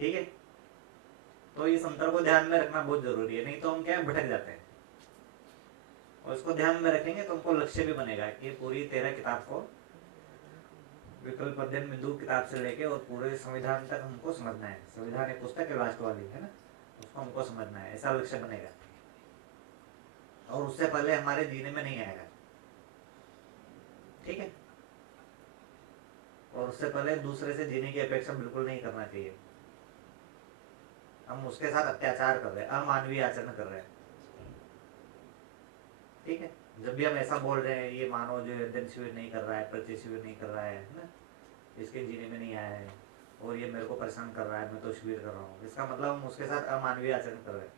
ठीक है, तो इस अंतर को ध्यान में रखना बहुत जरूरी है, नहीं तो हम क्या है भटक जाते हैं। और इसको ध्यान में रखेंगे तो हमको लक्ष्य भी बनेगा कि पूरी 13 किताब को विकल्प अध्ययन बिंदु किताब से लेके और पूरे संविधान तक हमको समझना है। संविधान एक पुस्तक है लास्ट वाली है ना, उसको हमको समझना है, ऐसा लक्ष्य बनेगा। और उससे पहले हमारे जीने में नहीं आएगा, ठीक है। और उससे पहले दूसरे से जीने की अपेक्षा बिल्कुल नहीं करना चाहिए। हम उसके साथ अत्याचार कर रहे हैं, अमानवीय आचरण कर रहे हैं, ठीक है। जब भी हम ऐसा बोल रहे हैं ये मानव जो है दिन शिविर नहीं कर रहा है, प्रति शिविर नहीं कर रहा है ना, इसके जीने में नहीं आया है और ये मेरे को परेशान कर रहा है, मैं तो शिविर कर रहा हूँ, इसका मतलब हम उसके साथ अमानवीय आचरण कर रहे हैं,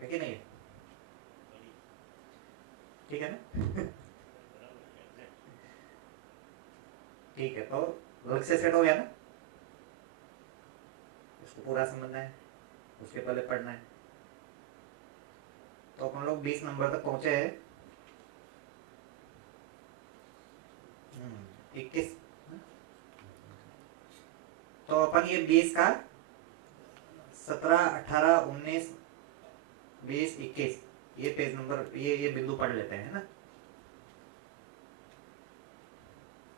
है कि नहीं? ठीक है ना? ठीक है, तो लक्ष्य सेट हो गया ना, इसको पूरा समझना है, उसके पहले पढ़ना है। तो अपन लोग 20 नंबर तक पहुंचे हैं। 21, तो अपन ये 20 का 17, 18, 19, 20, 21 ये पेज नंबर ये बिंदु पढ़ लेते हैं ना।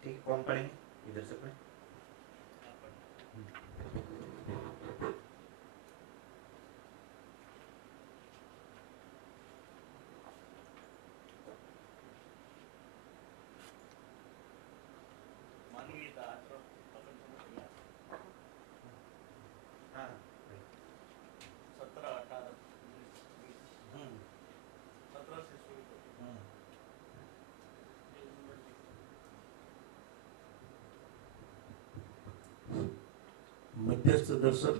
ठीक है, कौन पढ़ेंगे? इधर से पढ़ें। हाँ, 17, 18, 17 से शुरू करो। मध्यस्थ दर्शक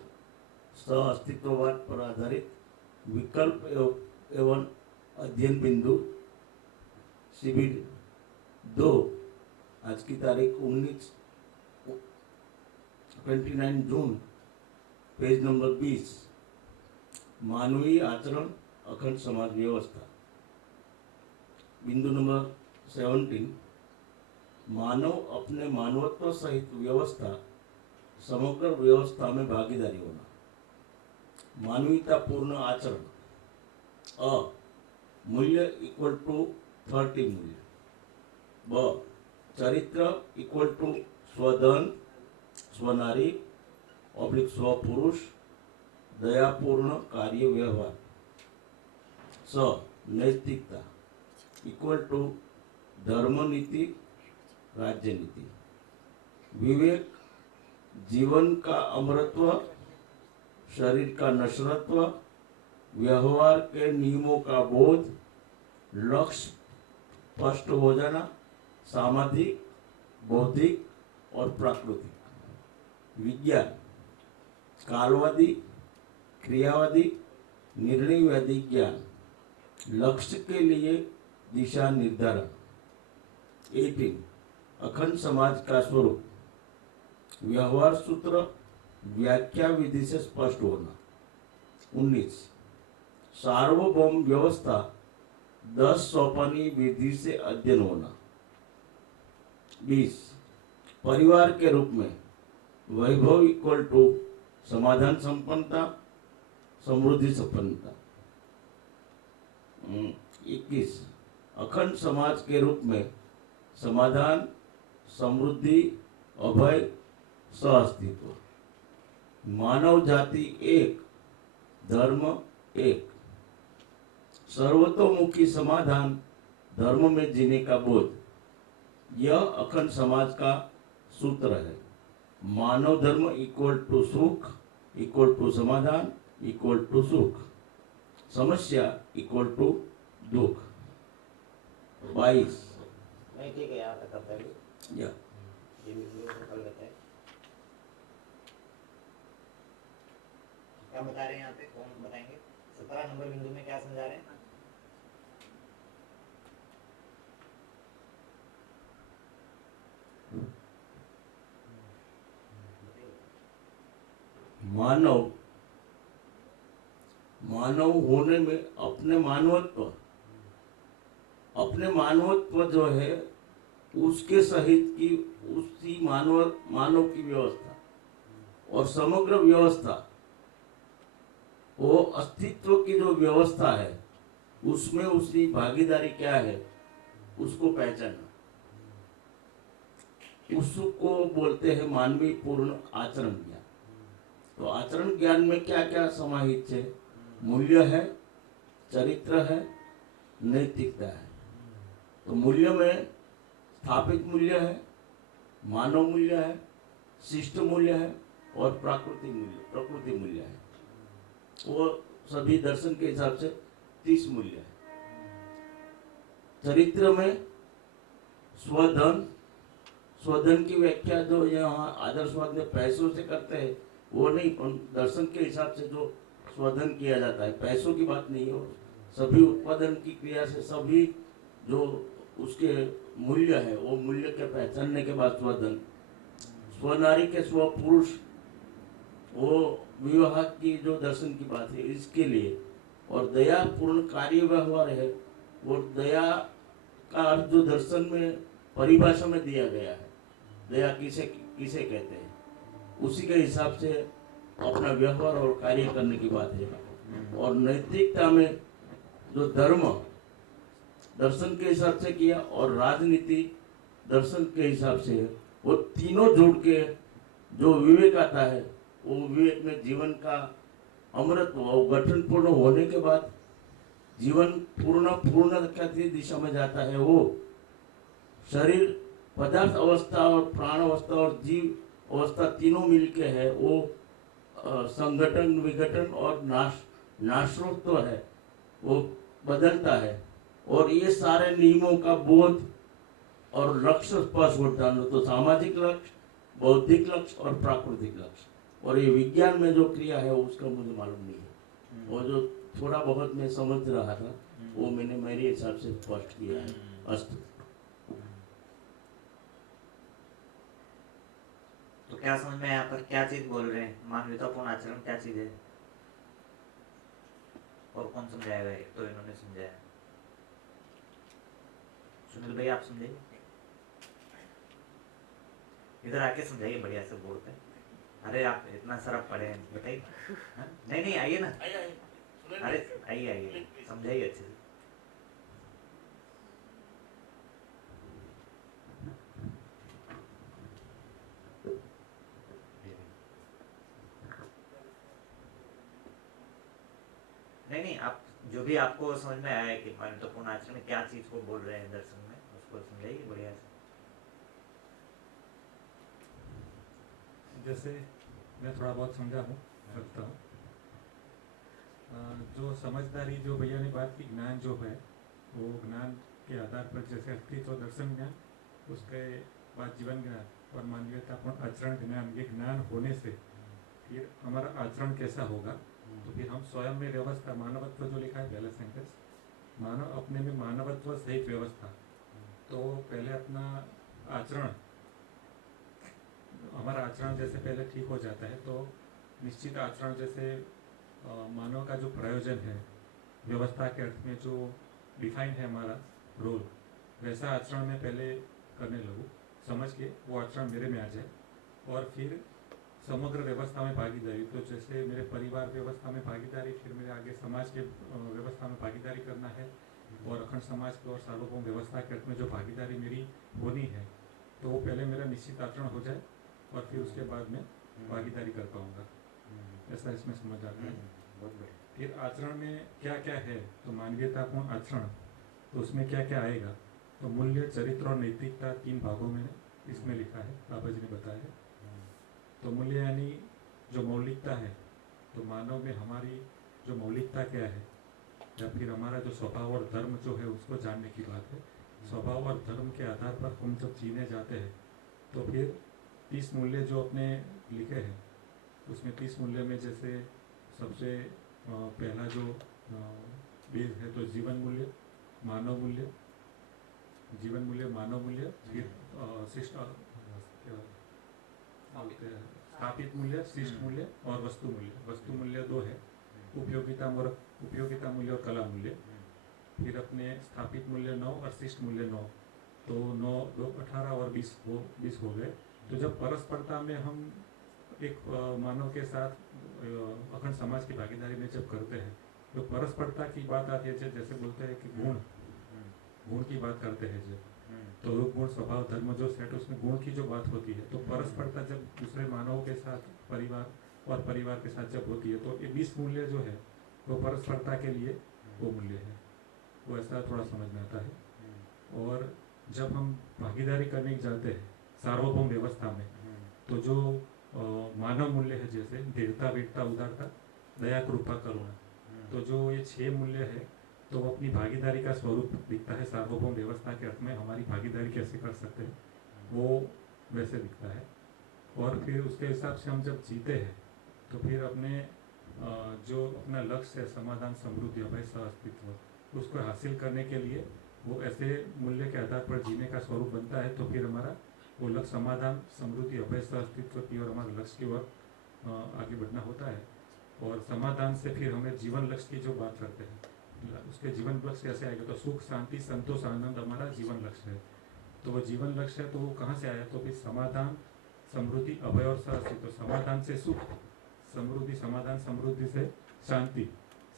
सह अस्तित्ववाद पर आधारित विकल्प एवं अध्ययन बिंदु शिविर 2, आज की तारीख 29 जून, पेज नंबर 20, मानवीय आचरण अखंड समाज व्यवस्था। बिंदु नंबर 17, मानव अपने मानवत्व सहित व्यवस्था समग्र व्यवस्था में भागीदारी होना। मानवीयतापूर्ण आचरण। अ, मूल्य इक्वल टू 30 मूल्य। ब, चरित्र इक्वल टू स्वधन, स्वनारी ऑब्लिक स्वपुरुष, दयापूर्ण कार्य व्यवहार। स, नैतिकता इक्वल टू धर्म नीति, राज्य नीति। विवेक, जीवन का अमरत्व, शरीर का नश्वरत्व, व्यवहार के नियमों का बोध, लक्ष्य स्पष्ट हो जाना, सामाजिक, बौद्धिक और प्राकृतिक। विज्ञान, कालवादी, क्रियावादी, निर्णयवादी ज्ञान, लक्ष्य के लिए दिशा निर्धारण। 18, अखंड समाज का स्वरूप, व्यवहार सूत्र, व्याख्या विधि से स्पष्ट होना। 19, सार्वभौम व्यवस्था 10 सोपानी विधि से अध्ययन होना। 20, परिवार के रूप में वैभव इक्वल टू समाधान संपन्नता, समृद्धि संपन्नता। 21, अखंड समाज के रूप में समाधान, समृद्धि, अभय, सहअस्तित्व। मानव जाति एक, धर्म एक। सर्वतोमुखी समाधान, धर्म में जीने का बोध, यह अखंड समाज का सूत्र है। मानव धर्म इक्वल टू सुख, इक्वल टू समाधान, इक्वल टू सुख। समस्या इक्वल टू दुख। 22, नहीं ठीक है, यहाँ तक करते हैं अभी। या ये वीडियो को कर लेते हैं। क्या बता रहे हैं यहाँ पे, कौन बताएंगे? 17 नंबर बिंदु में क्या समझा रहे हैं? मानव मानव होने में अपने मानवत्व जो है उसके सहित की उसी मानव की व्यवस्था और समग्र व्यवस्था, वो अस्तित्व की जो व्यवस्था है उसमें उसकी भागीदारी क्या है उसको पहचानना, उसको बोलते हैं मानवीय पूर्ण आचरण ज्ञान। तो आचरण ज्ञान में क्या क्या समाहित है? मूल्य है, चरित्र है, नैतिकता है। तो मूल्य में स्थापित मूल्य है, मानव मूल्य है, शिष्ट मूल्य है और प्रकृति मूल्य है। वो सभी दर्शन के हिसाब से 30 मूल्य है। चरित्र में स्वधन की व्याख्या जो यहाँ आदर्शवाद में पैसों से करते हैं वो नहीं, दर्शन के हिसाब से जो स्वधन किया जाता है, पैसों की बात नहीं हो, सभी उत्पादन की क्रिया से सभी जो उसके मूल्य है वो मूल्य के पहचानने के बाद स्वधन, स्वनारी के स्व पुरुष, वो विवाह की जो दर्शन की बात है इसके लिए, और दया पूर्ण कार्य व्यवहार है, वो दया का अर्थ जो दर्शन में परिभाषा में दिया गया है, दया किसे किसे कहते हैं, उसी के हिसाब से अपना व्यवहार और कार्य करने की बात है। और नैतिकता में जो धर्म दर्शन के हिसाब से किया और राजनीति दर्शन के हिसाब से है, वो तीनों जोड़ के जो विवेक आता है, वो विवेक में जीवन का अमृतत्व गठन पूर्ण होने के बाद जीवन पूर्ण की दिशा में जाता है। वो शरीर पदार्थ अवस्था और प्राण अवस्था और जीव अवस्था तीनों मिलके है, वो संगठन विघटन और नाशरोत्व है, वो बदलता है। और ये सारे नियमों का बोध और लक्ष्य स्पष्ट होता है, तो सामाजिक लक्ष्य, बौद्धिक लक्ष्य और प्राकृतिक लक्ष्य। और ये विज्ञान में जो क्रिया है उसका मुझे मालूम नहीं है, और जो थोड़ा बहुत मैं समझ रहा था वो मैंने मेरे हिसाब से स्पष्ट किया है। अस्तु। तो क्या समझ में यहाँ पर क्या चीज बोल रहे हैं? मानवतापूर्ण आचरण क्या चीज है और कौन समझाएगा? एक तो इन्होंने समझाया, सुनील भाई आप समझाइए, इधर आके समझाइए बढ़िया से बोर्ड पे। अरे आप इतना सारा पढ़े हैं, बताइए। नहीं नहीं आइए ना, अरे आइए आइए, समझाइए अच्छे से। नहीं नहीं, आप जो भी आपको समझ में आया कि मानवतापूर्ण आचरण में क्या चीज को बोल रहे हैं दर्शन में, उसको समझाइए बढ़िया से। जैसे मैं थोड़ा बहुत समझा हूँ, सकता हूँ। जो समझदारी जो भैया ने बात की, ज्ञान जो है वो ज्ञान के आधार पर, जैसे अस्तित्व दर्शन ज्ञान, उसके बाद जीवन ज्ञान और मानवीयतापूर्ण आचरण ज्ञान, ये ज्ञान होने से फिर हमारा आचरण कैसा होगा, तो फिर हम स्वयं में व्यवस्था, मानवत्व जो लिखा है पहला सेंटेंस, मानव अपने में मानवत्व सहित व्यवस्था। तो पहले अपना आचरण, हमारा आचरण जैसे पहले ठीक हो जाता है तो निश्चित आचरण, जैसे मानव का जो प्रयोजन है व्यवस्था के अर्थ में जो डिफाइन है हमारा रोल, वैसा आचरण मैं पहले करने लगूँ, समझ के वो आचरण मेरे में आ जाए। और फिर समग्र व्यवस्था में भागीदारी, तो जैसे मेरे परिवार व्यवस्था में भागीदारी, फिर मेरे आगे समाज के व्यवस्था में भागीदारी करना है, और अखंड समाज के और सार्वभौम व्यवस्था के अर्थ में जो भागीदारी मेरी होनी है, तो वो पहले मेरा निश्चित आचरण हो जाए और फिर उसके बाद मैं भागीदारी कर पाऊँगा। ऐसा इसमें समझ आता है। बहुत बढ़िया। फिर आचरण में क्या क्या है, तो मानवीयतापूर्ण आचरण, तो उसमें क्या क्या आएगा, तो मूल्य, चरित्र और नैतिकता 3 भागों में इसमें लिखा है, बाबा जी ने बताया है। तो मूल्य यानी जो मौलिकता है, तो मानव में हमारी जो मौलिकता क्या है, या फिर हमारा जो स्वभाव और धर्म जो है उसको जानने की बात है। स्वभाव और धर्म के आधार पर हम जब जीने जाते हैं तो फिर 30 मूल्य जो अपने लिखे हैं, उसमें 30 मूल्य में जैसे सबसे पहला जो बेस है तो जीवन मूल्य, मानव मूल्य, जीवन मूल्य, मानव मूल्य, फिर शिष्ट स्थापित मूल्य, शिष्ट मूल्य और वस्तु मूल्य। वस्तु मूल्य 2 है, उपयोगिता मूल्य और कला मूल्य। फिर अपने स्थापित मूल्य 9 और शिष्ट मूल्य 9। तो 9 2 18 और 20 हो गए। तो जब परस्परता में हम एक मानव के साथ अखंड समाज की भागीदारी में जब करते हैं तो परस्परता की बात आती है, जैसे बोलते हैं कि गुण की बात करते हैं जब, तो रूप गुण स्वभाव धर्म जो सेट उसमें गुण की जो बात होती है, तो परस्परता जब दूसरे मानवों के साथ परिवार और परिवार के साथ जब होती है तो ये 20 मूल्य जो है वो परस्परता के लिए वो मूल्य है, वो ऐसा थोड़ा समझ में आता है। और जब हम भागीदारी करने जाते हैं सार्वभौम व्यवस्था में, तो जो मानव मूल्य है जैसे दृढ़ता वीरता उदारता दया कृपा करुणा, तो जो ये 6 मूल्य है तो वो अपनी भागीदारी का स्वरूप दिखता है सार्वभौम व्यवस्था के अर्थ में। हमारी भागीदारी कैसे कर सकते हैं वो वैसे दिखता है। और फिर उसके हिसाब से हम जब जीते हैं तो फिर अपने जो अपना लक्ष्य है समाधान समृद्धि अभय सह अस्तित्व, उसको हासिल करने के लिए वो ऐसे मूल्य के आधार पर जीने का स्वरूप बनता है। तो फिर हमारा वो लक्ष्य समाधान समृद्धि अभय सह अस्तित्व की ओर, हमारे लक्ष्य की ओर आगे बढ़ना होता है। और समाधान से फिर हमें जीवन लक्ष्य की जो बात करते हैं, उसके जीवन लक्ष्य कैसे आएगा, तो सुख शांति संतोष आनंद हमारा जीवन लक्ष्य है। तो वो जीवन लक्ष्य है तो वो कहाँ से आया, तो फिर समाधान समृद्धि अभय और सह अस्तित्व। समाधान से सुख, समृद्धि समाधान समृद्धि से शांति,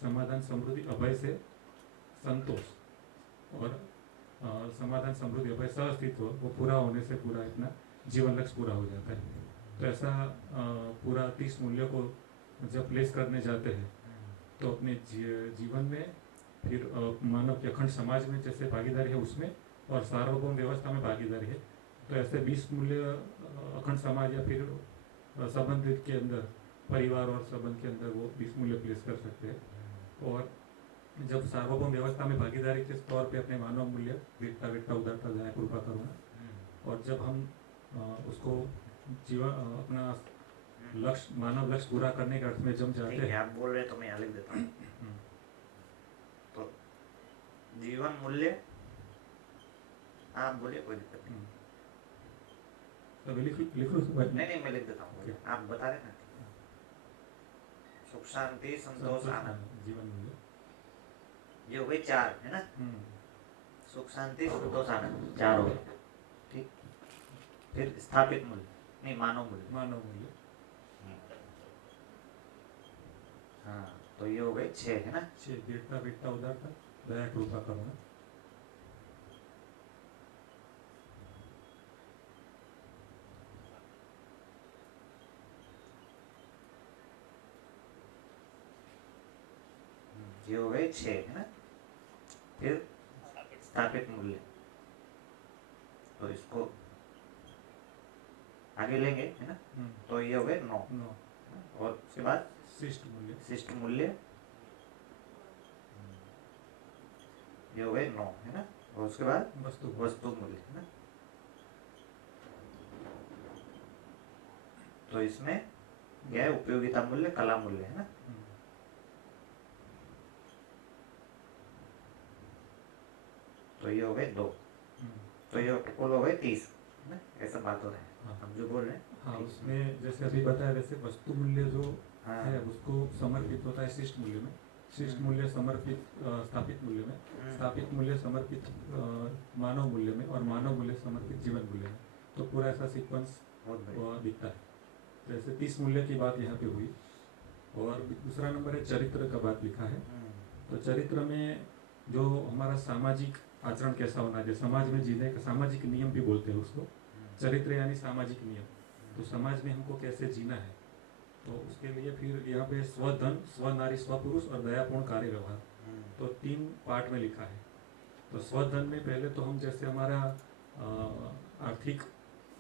समाधान समृद्धि अभय से संतोष, और समाधान समृद्धि अभय सह अस्तित्व वो पूरा होने से पूरा अपना जीवन लक्ष्य पूरा हो जाता है। तो ऐसा पूरा 30 मूल्यों को जब प्लेस करने जाते हैं तो अपने जीवन में फिर मानव के अखंड समाज में जैसे भागीदारी है उसमें, और सार्वभौम व्यवस्था में भागीदारी है, तो ऐसे 20 मूल्य अखंड समाज या फिर संबंधित के अंदर परिवार और संबंध के अंदर वो 20 मूल्य प्लेस कर सकते हैं। और जब सार्वभौम व्यवस्था में भागीदारी के तौर पे अपने मानव मूल्य वीरता वीरता उदारता दया कृपा करुणा, और जब हम उसको जीवन अपना लक्ष्य मानव लक्ष्य पूरा करने के अर्थ में जम जाते हैं। आप बोल रहे तो मैं यहाँ लिख देता हूँ। तो जीवन मूल्य आप बोलिए, कोई दिक्कत नहीं। तो लिख लो। नहीं मैं लिख देता हूँ, आप बता रहे ना। सुख शांति संतोष आनंद जीवन मूल्य ये हो गए 4 है ना। सुख शांति संतोष आनंद 4 हो गए, ठीक। फिर स्थापित मूल्य नहीं मानव मूल्य। हाँ, तो ये हो गए 6 है ना। 6 दृढ़ता वीरता उदारता दया कृपा करुणा। ये हो गए 6 है ना। फिर स्थापित मूल्य, तो इसको आगे लेंगे है ना। तो ये हो गए 9, और उसके बाद शिष्ट मूल्य ये हो गए 9 है ना। और उसके बाद वस्तु मूल्य है ना। तो इसमें क्या है, उपयोगिता मूल्य कला मूल्य है ना। तो ये हो गए 2, तो ये कुल हो गए 30 है ना। ऐसा बात हो रहा है हम जो बोल रहे हैं। हाँ, उसमें जैसे अभी बताया वैसे वस्तु मूल्य जो है उसको समर्पित होता है शिष्ट मूल्य में, शिष्ट मूल्य समर्पित स्थापित मूल्य में, स्थापित मूल्य समर्पित मानव मूल्य में, और मानव मूल्य समर्पित जीवन मूल्य में। तो पूरा ऐसा सीक्वेंस दिखता है। जैसे 30 मूल्य की बात यहाँ पे हुई। और दूसरा नंबर है चरित्र का बात लिखा है। तो चरित्र में जो हमारा सामाजिक आचरण कैसा होना चाहिए, समाज में जीने का सामाजिक नियम भी बोलते हैं उसको। चरित्र यानी सामाजिक नियम। तो समाज में हमको कैसे जीना है, तो उसके लिए फिर यहाँ पे स्वधन स्वनारी स्वपुरुष और दयापूर्ण कार्य व्यवहार, तो 3 पार्ट में लिखा है। तो स्वधन में पहले तो हम जैसे हमारा आर्थिक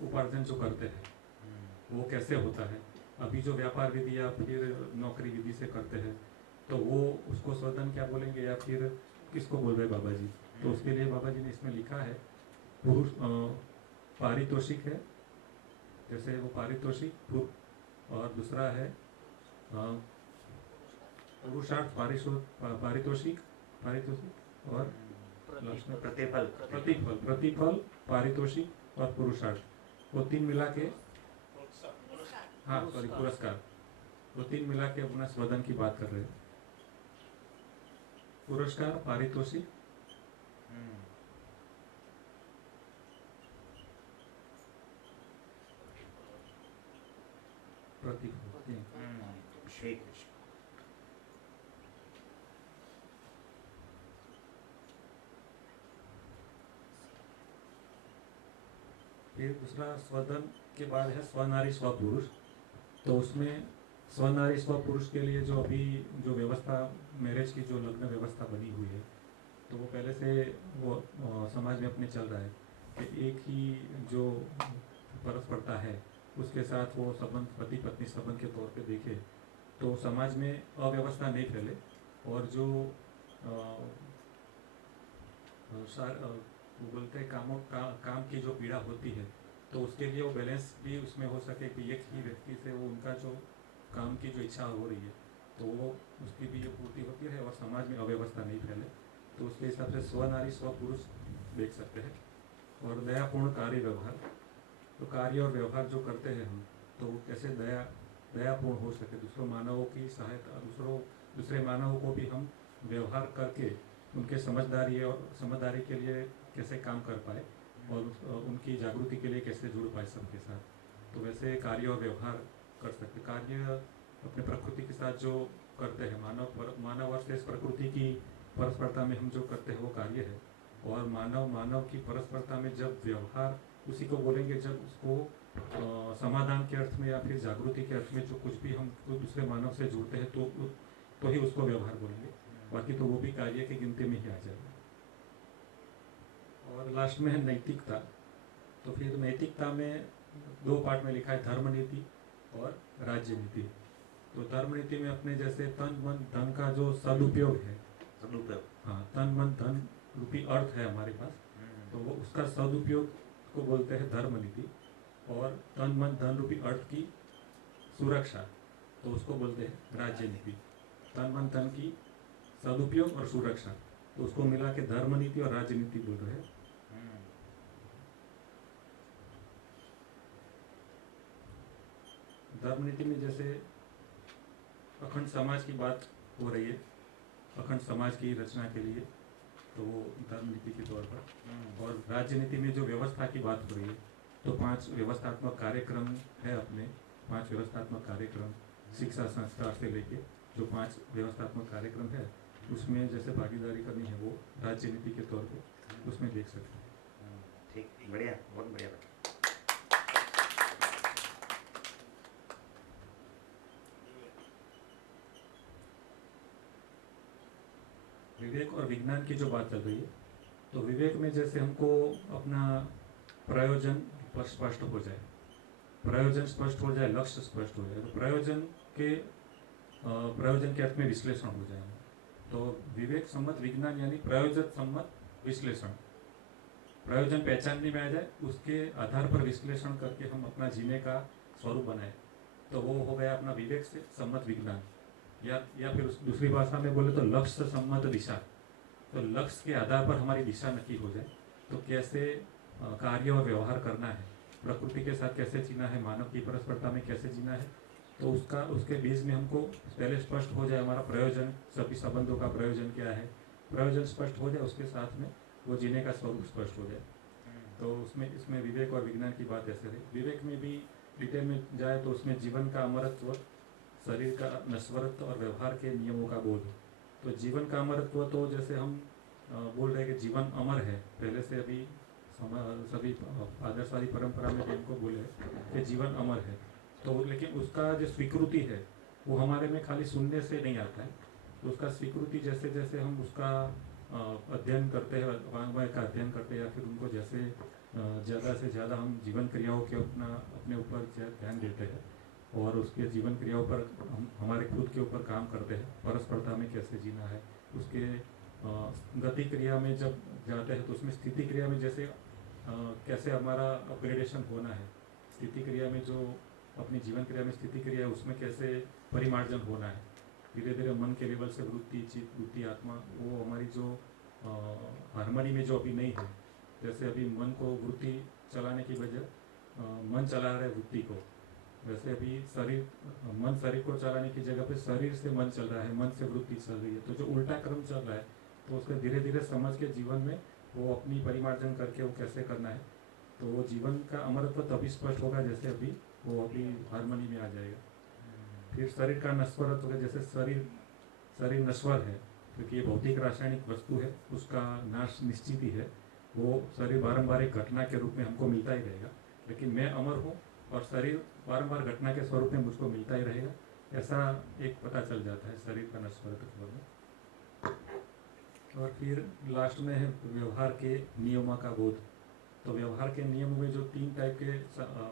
उपार्जन जो करते हैं वो कैसे होता है, अभी जो व्यापार विधि या फिर नौकरी विधि से करते हैं तो वो उसको स्वधन क्या बोलेंगे, या फिर किसको बोल रहे बाबा जी। तो उसके लिए बाबा जी ने इसमें लिखा है पुरुष पारितोषिक है, जैसे वो पारितोषिक, और दूसरा है पुरुषार्थ पारितोषिक और प्रतिफल पारितोषिक और पुरुषार्थ, वो 3 मिला के, हाँ सॉरी पुरस्कार, वो 3 मिला के अपना स्वधन की बात कर रहे हैं। पुरस्कार पारितोषिक प्रतीक होते हैं। ठीक है। फिर दूसरा स्वधन के बाद है स्वनारी स्वपुरुष। तो उसमें स्वनारी स्वपुरुष के लिए जो अभी जो व्यवस्था मैरिज की जो लग्न व्यवस्था बनी हुई है, तो वो पहले से वो समाज में अपने चल रहा है कि एक ही जो परस्परता है उसके साथ वो संबंध पति पत्नी संबंध के तौर पे देखे तो समाज में अव्यवस्था नहीं फैले, और जो वो बोलते हैं काम की जो पीड़ा होती है तो उसके लिए वो बैलेंस भी उसमें हो सके कि एक ही व्यक्ति से वो उनका जो काम की जो इच्छा हो रही है तो वो उसकी भी जो पूर्ति होती है और समाज में अव्यवस्था नहीं फैले। तो उसके हिसाब से स्वनारी स्वपुरुष देख सकते हैं। और दयापूर्ण कार्य व्यवहार, तो कार्य और व्यवहार जो करते हैं हम, तो वो कैसे दयापूर्ण हो सके, दूसरों मानवों की सहायता, दूसरे मानवों को भी हम व्यवहार करके उनके समझदारी के लिए कैसे काम कर पाए और उनकी जागृति के लिए कैसे जुड़ पाए सबके साथ। तो वैसे कार्य और व्यवहार कर सकते। कार्य अपने प्रकृति के साथ जो करते हैं, मानव और शेष प्रकृति की परस्परता में हम जो करते हैं वो कार्य है, और मानव की परस्परता में जब व्यवहार उसी को बोलेंगे जब उसको समाधान के अर्थ में या फिर जागृति के अर्थ में जो कुछ भी हम दूसरे मानव से जुड़ते हैं तो ही उसको व्यवहार बोलेंगे, बाकी तो वो भी कार्य की गिनती में ही आ जाएगा। और लास्ट में है नैतिकता। तो फिर नैतिकता में दो पार्ट में लिखा है, धर्म नीति और राज्य नीति। तो धर्म नीति में अपने जैसे तन मन धन का जो सदुपयोग है, हाँ, तन मन धन रूपी अर्थ है हमारे पास, तो वो उसका सदुपयोग को बोलते हैं धर्म नीति, और तन मन धन रूपी अर्थ की सुरक्षा तो उसको बोलते हैं राज्य नीति। तन मन धन की सदुपयोग और सुरक्षा तो उसको मिला के धर्म नीति और राज्य नीति बोल रहे हैं। धर्म नीति में जैसे अखंड समाज की बात हो रही है, अखंड समाज की रचना के लिए, तो वो धर्म नीति के तौर पर। और राज्य नीति में जो व्यवस्था की बात हो रही है, तो 5 व्यवस्थात्मक कार्यक्रम है अपने, 5 व्यवस्थात्मक कार्यक्रम शिक्षा संस्कार से लेके जो 5 व्यवस्थात्मक कार्यक्रम है उसमें जैसे भागीदारी करनी है वो राज्य नीति के तौर पे उसमें देख सकते हैं। ठीक, बढ़िया, बहुत बढ़िया। विवेक और विज्ञान की जो बात चल रही है, तो विवेक में जैसे हमको अपना प्रयोजन स्पष्ट हो जाए, लक्ष्य स्पष्ट हो जाए, तो प्रयोजन के अर्थ में विश्लेषण हो जाए। तो विवेक सम्मत विज्ञान यानी प्रयोजन सम्मत विश्लेषण, प्रयोजन पहचानने में आ जाए, उसके आधार पर विश्लेषण करके हम अपना जीने का स्वरूप बनाए, तो वो हो गया अपना विवेक से सम्मत विज्ञान। या फिर दूसरी भाषा में बोले तो लक्ष्य सम्मत दिशा। तो लक्ष्य के आधार पर हमारी दिशा नक्की हो जाए, तो कैसे कार्य और व्यवहार करना है, प्रकृति के साथ कैसे जीना है, मानव की परस्परता में कैसे जीना है, तो उसके बीच में हमको पहले स्पष्ट हो जाए हमारा प्रयोजन, सभी संबंधों का प्रयोजन क्या है, प्रयोजन स्पष्ट हो जाए, उसके साथ में वो जीने का स्वरूप स्पष्ट हो जाए। तो इसमें विवेक और विज्ञान की बात ऐसे है। विवेक में भी डिटेल में जाए तो उसमें जीवन का अमरत्व, शरीर का नश्वरत्व और व्यवहार के नियमों का बोध। तो जीवन का अमरत्व तो जैसे हम बोल रहे हैं कि जीवन अमर है, पहले से अभी सभी आदर्शवादी परंपरा में भी हमको बोले कि जीवन अमर है, तो लेकिन उसका जो स्वीकृति है वो हमारे में खाली सुनने से नहीं आता है। तो उसका स्वीकृति जैसे जैसे हम उसका अध्ययन करते हैं, वाङ्मय का अध्ययन करते हैं, या फिर उनको जैसे ज़्यादा से ज़्यादा हम जीवन क्रियाओं के अपने ऊपर ध्यान देते हैं और उसके जीवन क्रियाओं पर हम हमारे खुद के ऊपर काम करते हैं, परस्परता में कैसे जीना है, उसके गति क्रिया में जब जाते हैं तो उसमें स्थिति क्रिया में जैसे कैसे हमारा अपग्रेडेशन होना है, स्थिति क्रिया में जो अपनी जीवन क्रिया में स्थिति क्रिया है उसमें कैसे परिमार्जन होना है, धीरे धीरे मन के लेवल से वृत्ति, चित्त, बुद्धि, आत्मा, वो हमारी जो हार्मनी में जो अभी नहीं है, जैसे अभी मन को वृत्ति चलाने की बजाय मन चला रहा है वृत्ति को, वैसे अभी मन शरीर को चलाने की जगह पे शरीर से मन चल रहा है, मन से वृत्ति चल रही है, तो जो उल्टा क्रम चल रहा है तो उसको धीरे धीरे समझ के जीवन में वो अपनी परिमार्जन करके वो कैसे करना है, तो वो जीवन का अमरत्व तभी स्पष्ट होगा जैसे अभी वो अभी हार्मनी में आ जाएगा। फिर शरीर का नश्वरत्व है, जैसे शरीर नश्वर है क्योंकि ये भौतिक रासायनिक वस्तु है, उसका नाश निश्चित ही है। वो शरीर बारंबार एक घटना के रूप में हमको मिलता ही रहेगा, लेकिन मैं अमर हूँ और शरीर बारंबार घटना के स्वरूप में मुझको मिलता ही रहेगा, ऐसा एक पता चल जाता है शरीर का नश्वरत्व में। और फिर लास्ट में है व्यवहार के नियमों का बोध। तो व्यवहार के नियम में जो 3 टाइप के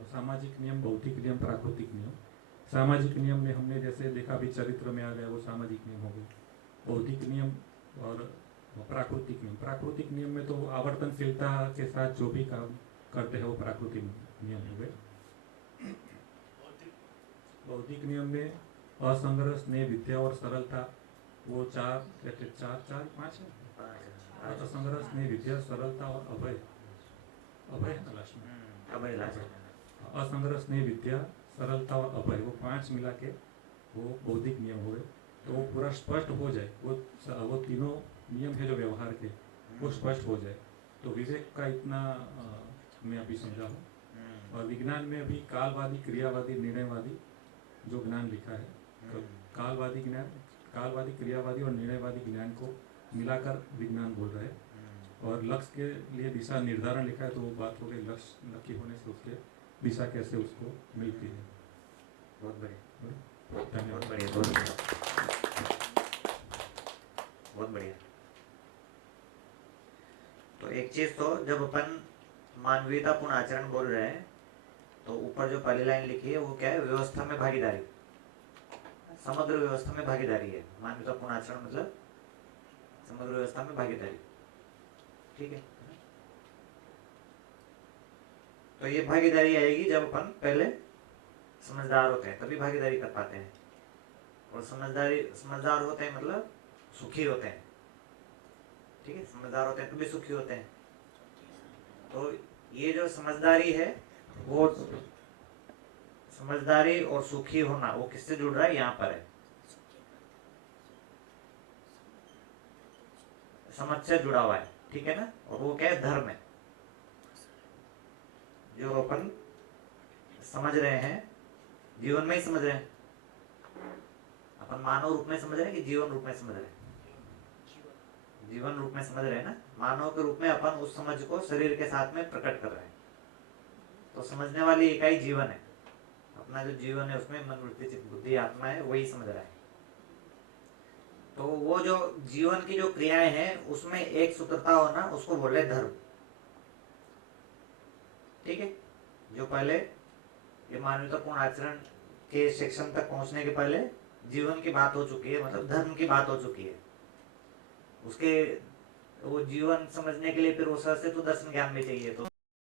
सामाजिक नियम, भौतिक नियम, प्राकृतिक नियम। सामाजिक नियम में हमने जैसे देखा अभी चरित्र में आ गया, वो सामाजिक नियम हो गए। भौतिक नियम और प्राकृतिक नियम। प्राकृतिक नियम में तो आवर्तनशीलता के साथ जो भी काम करते हैं वो प्राकृतिक नियम हो गए। भौतिक नियम में असंग्रह, स्नेह, विद्या और सरलता, वो 4 5 है। असंग्रह, स्नेह, विद्या, सरलता और अभय है ना लास्ट में। असंग्रह, स्नेह, विद्या, सरलता और अभय, वो 5 मिला के वो बौद्धिक नियम हो गए। तो वो पूरा स्पष्ट हो जाए, वो तीनों नियम है जो व्यवहार के, वो स्पष्ट हो जाए। तो विवेक का इतना मैं अभी समझा हूँ। और विज्ञान में अभी कालवादी, क्रियावादी, निर्णयवादी जो ज्ञान लिखा है, तो कालवादी ज्ञान, कालवादी, क्रियावादी और निर्णयवादी ज्ञान को मिलाकर विज्ञान बोल रहे हैं। और लक्ष्य के लिए दिशा निर्धारण लिखा है, तो वो बात हो गई लक्ष्य नक्की होने से उसके दिशा कैसे उसको मिलती है। बहुत बढ़िया, धन्यवाद। बहुत बढ़िया, बहुत बढ़िया, बहुत बढ़िया। तो एक चीज तो जब अपन मानवीयतापूर्ण आचरण बोल रहे हैं, तो ऊपर जो पहली लाइन लिखी है वो क्या है? व्यवस्था में भागीदारी, समग्र व्यवस्था में भागीदारी है। मानवीयतापूर्ण आचरण मतलब समग्र व्यवस्था में भागीदारी, ठीक है। तो ये भागीदारी आएगी जब अपन पहले समझदार होते हैं, तभी भागीदारी कर पाते हैं। और समझदार होते हैं मतलब सुखी होते हैं, ठीक है। समझदार होते हैं तभी सुखी होते हैं। तो ये जो समझदारी है, वो समझदारी और सुखी होना वो किससे जुड़ रहा है? यहाँ पर है, समझ से जुड़ा हुआ है, ठीक है ना। और वो क्या है? धर्म है, जो अपन समझ रहे हैं, जीवन में ही समझ रहे हैं। अपन मानव रूप में समझ रहे हैं कि जीवन रूप में समझ रहे हैं? जीवन रूप में समझ रहे हैं ना। मानव के रूप में अपन उस समझ को शरीर के साथ में प्रकट कर रहे हैं। तो समझने वाली इकाई जीवन है। अपना जो जीवन है उसमें मन, वृत्ति, चित्त, बुद्धि, आत्मा है, वही समझ रहा है। तो वो जो जीवन की जो क्रियाएं हैं उसमें एक सूत्रता होना, उसको बोले धर्म, ठीक है। जो पहले ये मानवतापूर्ण आचरण के सेक्शन तक पहुंचने के पहले जीवन की बात हो चुकी है, मतलब धर्म की बात हो चुकी है। उसके वो जीवन समझने के लिए फिर वो सहस्त्र तो दर्शन ज्ञान भी चाहिए। तो